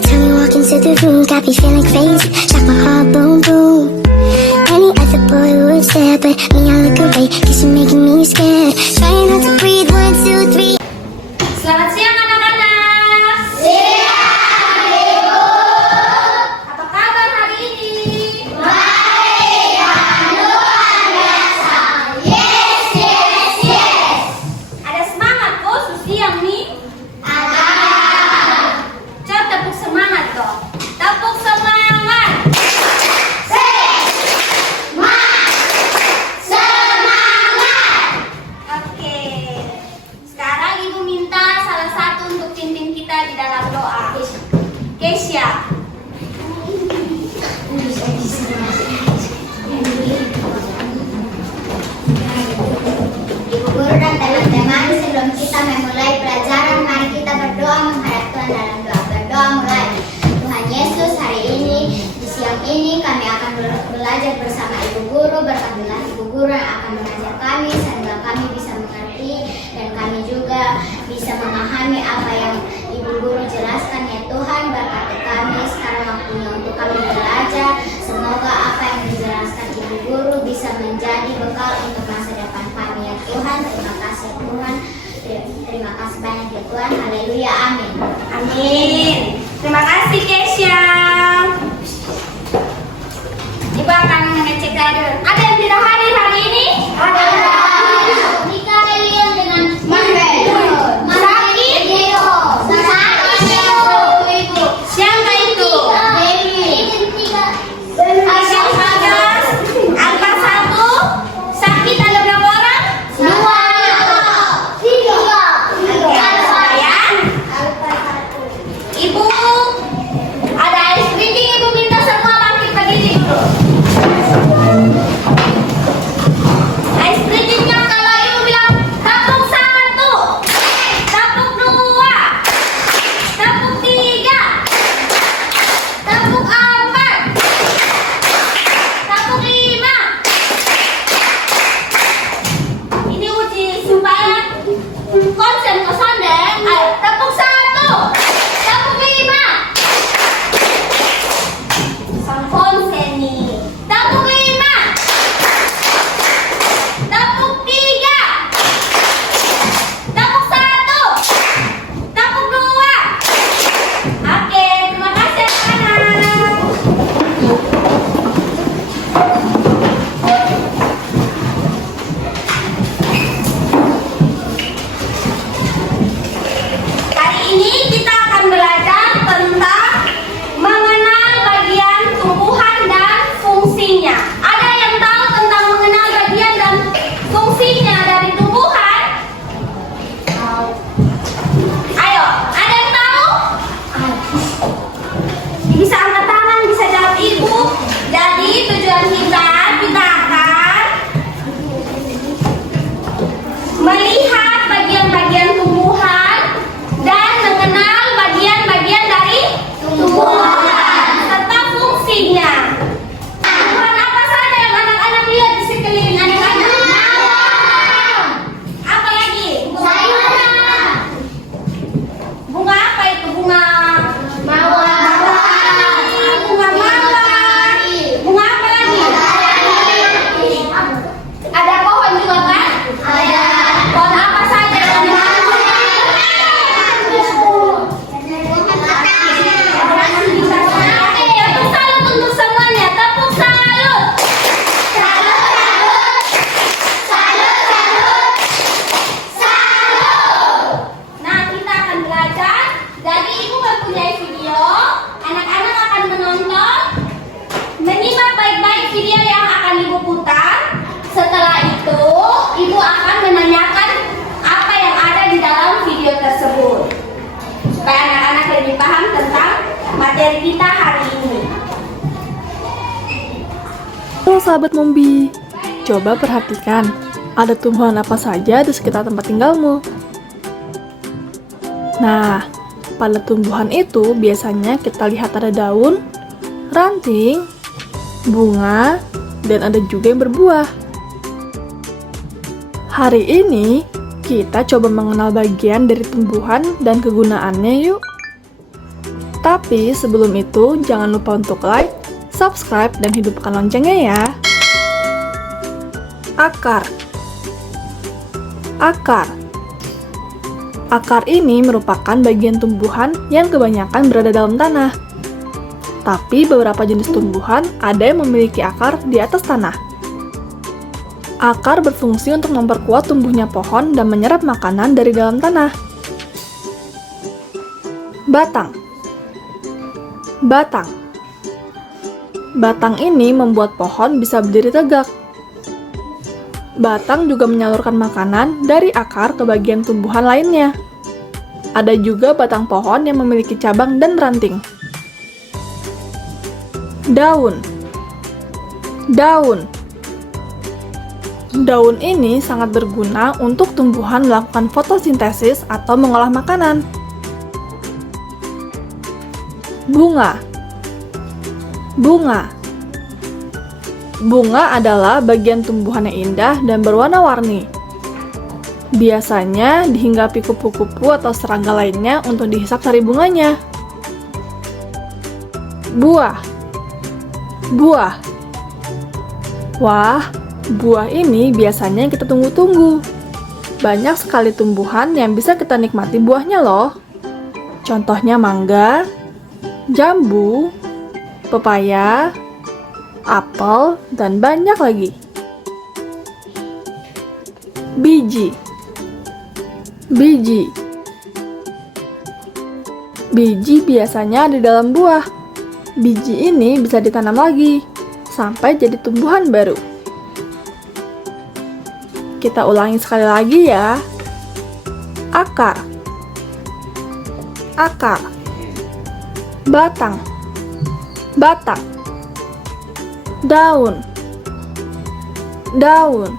Every time you walk into the room, got me feeling crazy. Shock my heart, boom, boom. Any other boy would stare, but me, I look away, cause you're making me scared. Trying not to breathe, 1, 2, 3. Selamat siang anak-anak. Siang, Ibu. Apa kabar hari ini? Baik, dan luar biasa. Yes, yes, yes. Ada semangat kok Susi yang nih? Ada. Coba tepuk semangat dong. Tepuk semangat. Di dalam doa. Kesia. Ibu guru dan teman-teman, sebelum kita memulai pelajaran, mari kita berdoa menghadap Tuhan dalam doa. Berdoa mulai. Tuhan Yesus, hari ini, di siang ini kami akan belajar bersama Ibu Guru. Berkatilah Ibu Guru yang akan mengajar kami, sehingga kami bisa mengerti dan kami juga bisa memahami apa yang Ibu Guru jelaskan. Ya Tuhan, berkati kami sekarang waktunya untuk kami belajar. Semoga apa yang dijelaskan Ibu Guru bisa menjadi bekal untuk masa depan kami. Ya Tuhan, terima kasih Tuhan. Terima kasih banyak ya Tuhan. Haleluya, amin. Amin. Terima kasih Kesia. Ibu akan mengecek keadaan. Ada yang tidak hadir hari ini? Ada. Nika Lilian dengan Siapa itu? Asyik Bagas. Angka 1. Sakit ada berapa orang? 2. Ibu, ada ice cream. Ibu minta semua bangkit berdiri dulu. Ice creamnya kalau ibu bilang tepuk 1, tepuk 2, tepuk 3, tepuk 4, tepuk 5. Ini uji supaya konsen kosan deh. Ayo, tepuk 1, tepuk 5. Sang konsen nih. Tepuk 5, tepuk 3, tepuk 1, tepuk 2. Oke, terima kasih anak-anak. Kali ini kita akan belajar tentang mengenal bagian tumbuhan dan fungsinya. Ada yang tahu tentang mengenal bagian dan fungsinya dari tumbuhan? Ayo, ada yang tahu? Bisa angkat tangan, bisa jawab ibu. Jadi tujuan kita akan melihat bagian-bagian tumbuhan dan mengenal bagian-bagian dari tumbuhan serta fungsinya. Tumbuhan apa saja yang anak-anak lihat di sekeliling anak-anak? Apa lagi? Bunga apa itu? Bunga mawar. Bunga mawar. Bunga apa lagi? Ada pohon juga kan? Ada. Pohon apa saja yang anak-anak? Oke, tepuk salut untuk semuanya. Tepuk salut. Nah, kita akan belajar. Jadi ibu mempunyai video. Anak-anak akan menonton, menyimak baik-baik video yang akan ibu putar. Setelah itu, ibu akan menanyakan apa yang ada di dalam video tersebut, supaya anak-anak lebih paham tentang materi kita hari ini. Halo sahabat Mombi, coba perhatikan, ada tumbuhan apa saja di sekitar tempat tinggalmu. Nah, pada tumbuhan itu biasanya kita lihat ada daun, ranting, bunga, dan ada juga yang berbuah. Hari ini, kita coba mengenal bagian dari tumbuhan dan kegunaannya yuk. Tapi sebelum itu, jangan lupa untuk like, subscribe, dan hidupkan loncengnya ya. Akar. Akar. Akar ini merupakan bagian tumbuhan yang kebanyakan berada dalam tanah. Tapi beberapa jenis tumbuhan ada yang memiliki akar di atas tanah. Akar berfungsi untuk memperkuat tumbuhnya pohon dan menyerap makanan dari dalam tanah. Batang. Batang. Batang ini membuat pohon bisa berdiri tegak. Batang juga menyalurkan makanan dari akar ke bagian tumbuhan lainnya. Ada juga batang pohon yang memiliki cabang dan ranting. Daun. Daun. Daun ini sangat berguna untuk tumbuhan melakukan fotosintesis atau mengolah makanan. Bunga. Bunga. Bunga adalah bagian tumbuhan yang indah dan berwarna-warni. Biasanya dihinggapi kupu-kupu atau serangga lainnya untuk dihisap sari bunganya. Buah. Buah. Wah, buah ini biasanya yang kita tunggu-tunggu. Banyak sekali tumbuhan yang bisa kita nikmati buahnya loh. Contohnya mangga, jambu, pepaya, apel, dan banyak lagi. Biji. Biji. Biji biasanya ada di dalam buah. Biji ini bisa ditanam lagi, sampai jadi tumbuhan baru. Kita ulangi sekali lagi ya. Akar. Akar. Batang. Batang. Daun. Daun.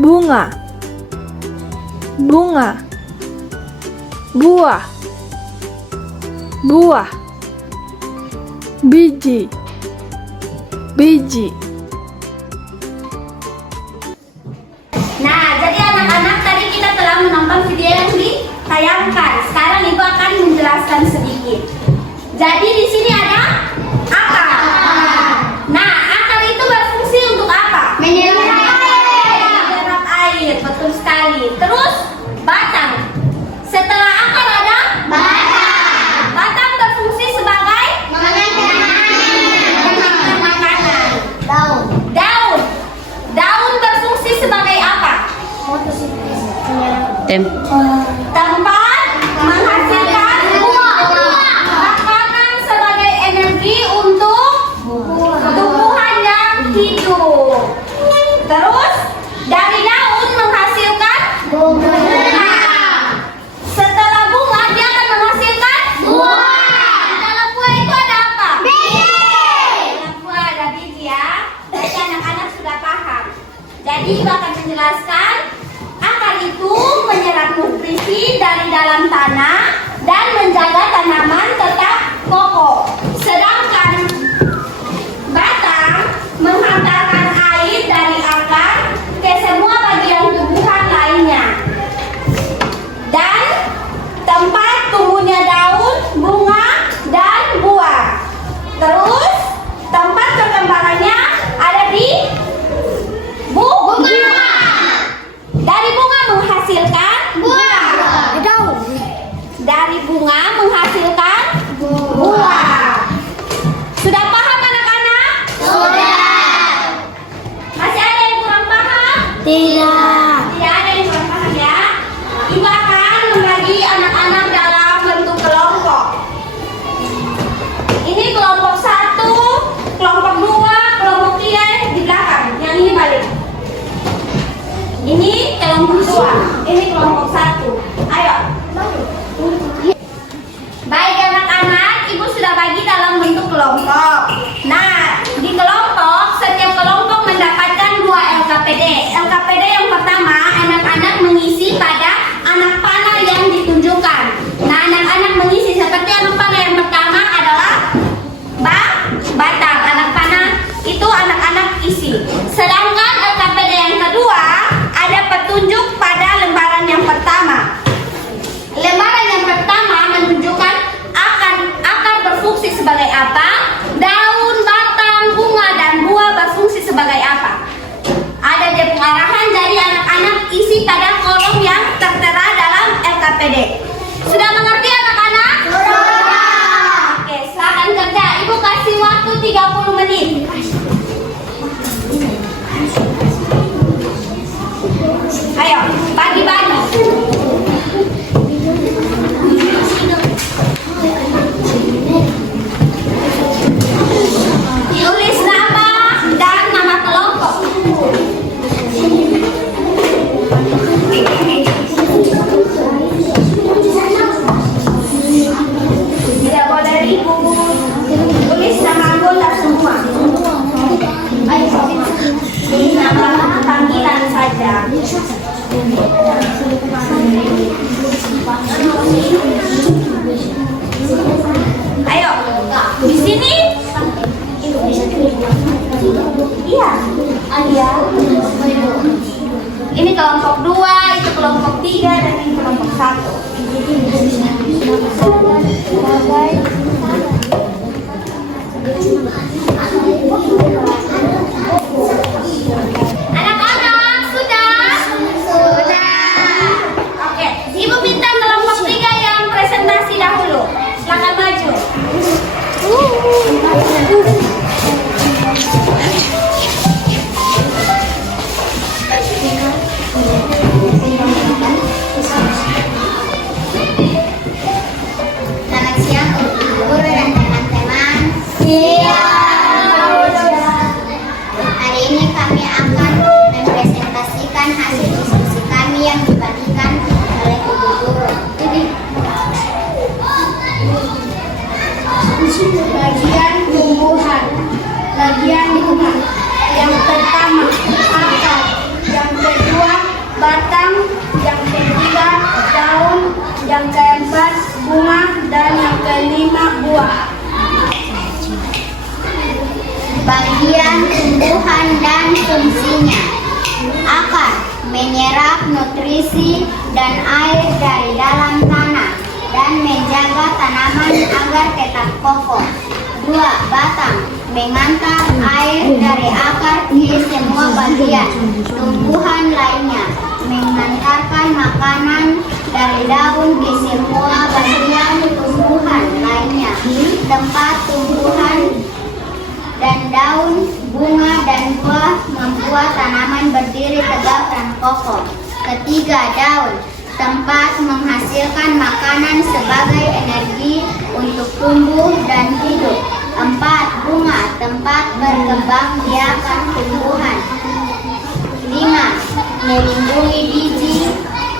Bunga. Bunga. Buah. Buah. Biji. Biji. Nah, jadi anak-anak tadi kita telah menonton video yang ditayangkan. Sekarang Ibu akan menjelaskan sedikit. Jadi di sini ada akar. Nah, akar itu berfungsi untuk apa? Menyerap Menyerap air, betul sekali. Terus batang. Setelah akar ada batang. batang berfungsi sebagai Mengandung makanan. daun. Daun. Daun berfungsi sebagai apa? Tempat menghasilkan makanan sebagai energi untuk tumbuhan yang hidup. Terus dari daun menghasilkan bunga. Setelah bunga dia akan menghasilkan buah. Di dalam buah itu ada apa? Dalam buah ada biji ya. Jadi anak-anak sudah paham. Jadi Ibu akan menjelaskan akar itu menyerap nutrisi dari dalam tanah dan menjaga tanaman tetap kokoh. Sedangkan batang menghantarkan air dari akar ke semua bagian tumbuhan lainnya. Dan tempat tumbuhnya daun, bunga, dan buah. Terus tempat perkembangannya ada di bunga. Dari bunga menghasilkan buah. Dari bunga menghasilkan buah. Sudah paham anak-anak? Sudah. Masih ada yang kurang paham? Tidak. Tidak ada yang kurang paham ya. Ibu akan membagi anak-anak dalam bentuk kelompok. Ini kelompok 1, kelompok 2, kelompok 3 di belakang. Yang ini balik. Ini kelompok 2, ini kelompok 1. Ayo. Baik anak-anak, Ibu sudah bagi dalam bentuk kelompok. Nah, di kelompok, setiap kelompok mendapatkan 2 LKPD. LKPD yang pertama, anak-anak mengisi pada anak panah yang ditunjukkan. Nah, anak-anak mengisi seperti anak panah yang pertama adalah batang. Anak panah itu anak-anak isi. Sedangkan LKPD yang kedua, ada petunjuk pada lembaran yang pertama. Lembaran yang pertama menunjukkan kelompok 2, itu kelompok 3, dan ini kelompok 1. Anak-anak, sudah? Sudah. Oke, Ibu minta kelompok 3 yang presentasi dahulu. Silakan maju. Selamat siang untuk guru dan teman-teman. Hari ini kami akan mempresentasikan hasil diskusi kami yang dibagikan oleh ibu guru. Bagian tumbuhan. Bagian lingkungan. Yang pertama, akar. Yang kedua, batang. Yang ketiga, daun. Yang keempat, bunga. Dan yang kelima, buah. Bagian tumbuhan dan fungsinya. Akar menyerap nutrisi dan air dari dalam tanah dan menjaga tanaman agar tetap kokoh. 2. Batang mengantar air dari akar ke semua bagian tumbuhan lainnya, mengantarkan makanan dari daun ke semua bagian tumbuhan lainnya. Tempat tumbuhan dan daun, bunga dan buah membuat tanaman berdiri tegak dan kokoh. 3. Daun tempat menghasilkan makanan sebagai energi untuk tumbuh dan hidup. 4. Bunga tempat berkembang biakan tumbuhan. 5. Melindungi biji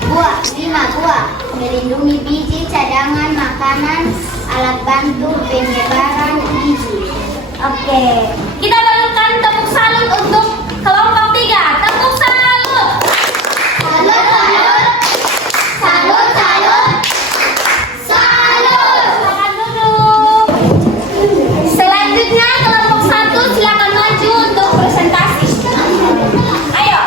buah. 5. Buah melindungi biji cadangan makanan, alat bantu penyebaran biji. Oke, kita berikan tepuk salut untuk kelompok 3. Tepuk salut. Salut, salut. Salut, salut. Salut. Silakan duduk. Selanjutnya kelompok 1 silakan maju untuk presentasi. Ayo.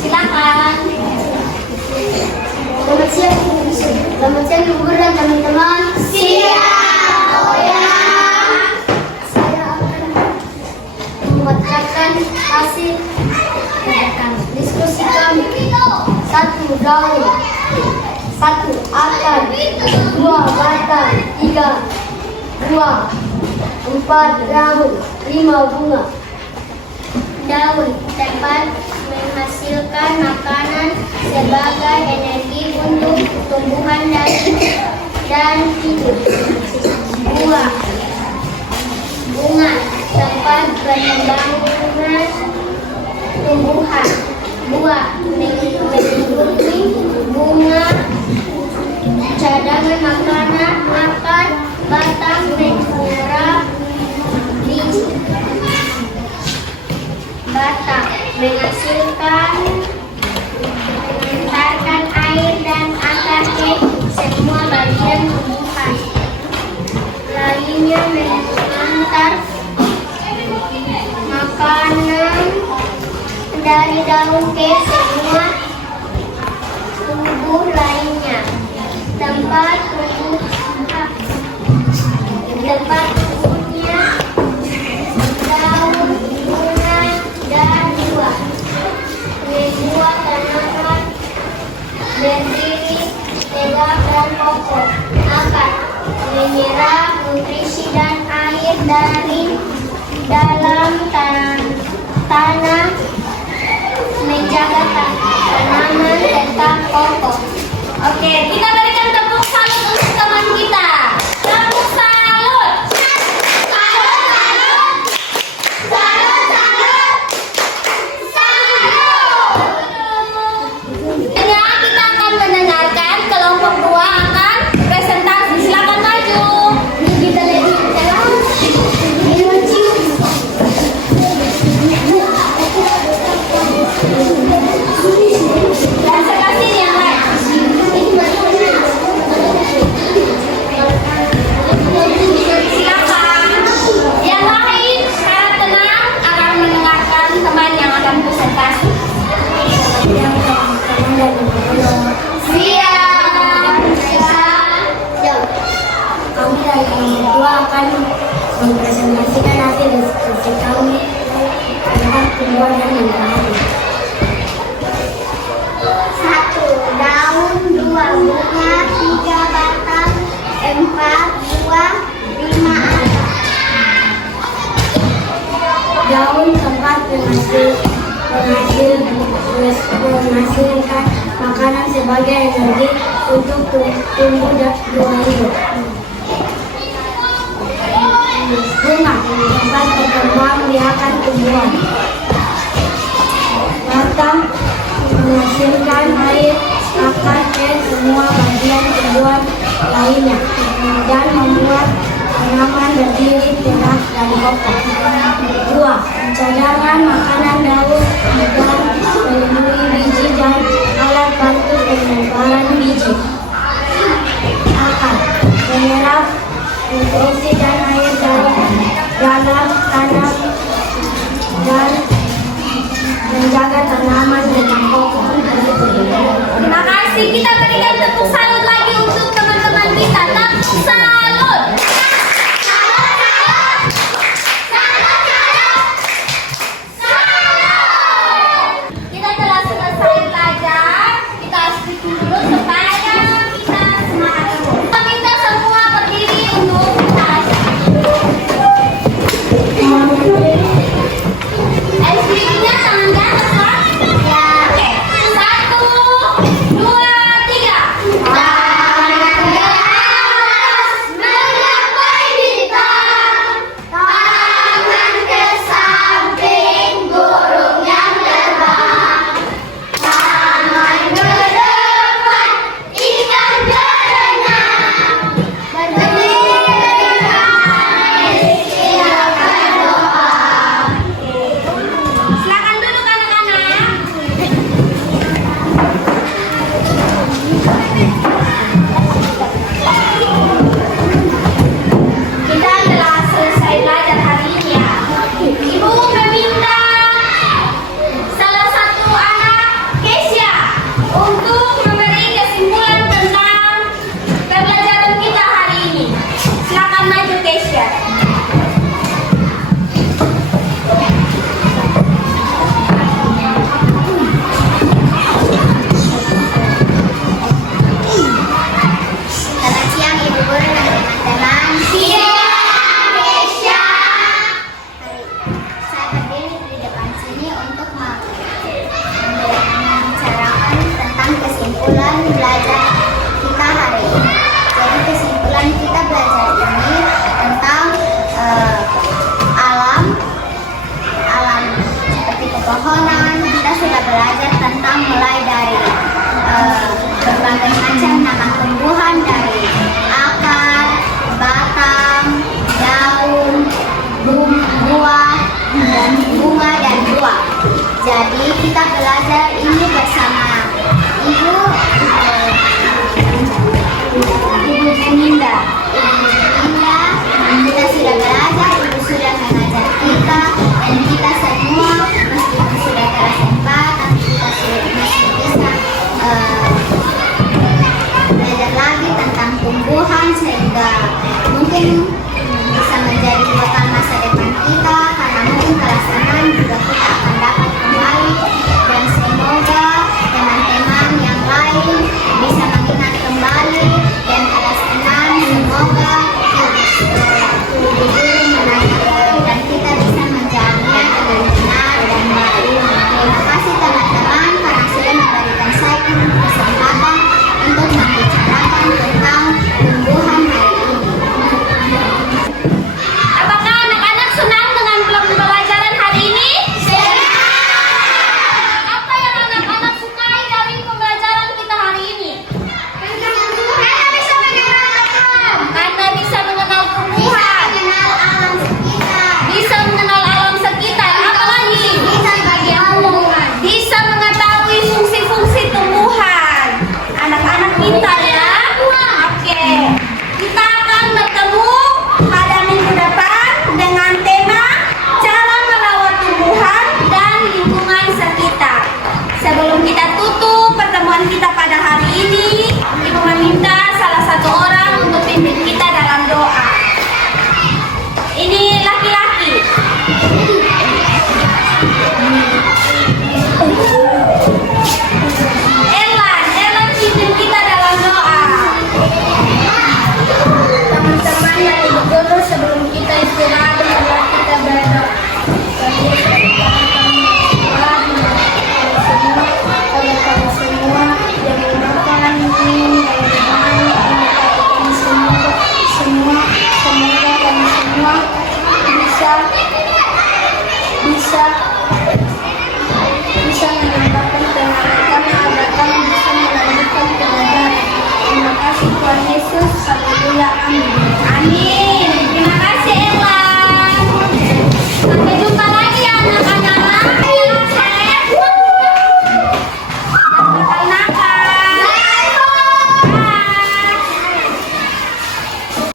Silakan. Selamat siang ibu guru dan teman-teman. Siang. Oh ya. Saya akan membacakan hasil diskusi kami. 1. Daun. 1. Akar. 2. Batang. 3. Buah. 4. Daun. 5. Bunga. Daun tempat menghasilkan makanan sebagai energi untuk tumbuhan dan hidup. Buah. Bunga tempat pengembangan tumbuhan. Buah melindungi bunga, cadangan makanan, akar, batang menyerap biji. Batang menghasilkan mengantarkan air dan akar ke semua bagian tumbuhan lainnya, mengantar makanan dari daun ke semua tumbuh lainnya. Tempat tumbuhnya daun, bunga, dan buah. Membuat tanaman berdiri tegak dan kokoh. Akar menyerap nutrisi dan air dari dalam tanah, menjaga tanaman tetap kokoh. Oke, kita berikan tepuk salut untuk teman kita. Tepuk salut. Salut, salut. Salut, salut. Salut. Ya, kita akan mendengarkan kelompok 2 akan presentasi. Silakan maju. Kita lihat Presentasinya. dan kami berdua akan mempresentasikan hasil diskusi kami tentang tumbuhan dan menanam. 1. Daun, 2. Bunga, 3. Batang, 4. Buah, 5. akar. Daun tempat menghasilkan makanan sebagai energi untuk tumbuh buah hidup. Bunga tempat berkembang biakan tumbuhan. Batang menghasilkan air, akar, dan semua bagian tumbuhan lainnya dan membuat tanaman berdiri tegak dan kokoh. 2. Cadangan makanan daun dan melindungi biji dan alat bantu pelebaran biji. Akar menyerap nutrisi dan air dari dalam tanah dan menjaga tanaman tetap kokoh. Terima kasih. Kita berikan tepuk salut lagi untuk teman-teman kita. Tepuk salut. Kita telah selesai belajar. Kita harus bikin dulu supaya kita semangat terus. Kita minta semua berdiri untuk kita. Berikutnya tangan di atas, Pak. Ya. Oke. 1, 2, 3. Tangan di atas menggapai bintang. Tangan ke samping burung yang terbang. Tangan ke depan ikan berenang. Silakan duduk anak-anak. Kita telah selesai belajar hari ini ya. Ibu meminta salah satu anak Kesia untuk memberi kesimpulan tentang pembelajaran kita hari ini. Silakan maju Kesia. Selamat siang Ibu Guru dan teman-teman. Saya berdiri di depan sini untuk membicarakan tentang kesimpulan belajar kita hari ini. Jadi kesimpulan kita belajar ini tentang alam seperti pepohonan. Kita sudah belajar tentang mulai dari berbagai macam nama tumbuhan dari akar, batang, daun, buah, dan bunga dan buah. Jadi kita belajar ini bersama Ibu Juninda. Kita sudah belajar, Ibu sudah mengajar kita, dan kita semua meskipun sudah kelas 4, tapi kita masih bisa belajar lagi tentang tumbuhan sehingga mungkin bisa menjadi bekal masa depan kita, karena mungkin kelas 6 juga kita akan dapat kembali, dan semoga teman-teman yang lain bisa mengingat kembali, dan kelas 6 semua Amin.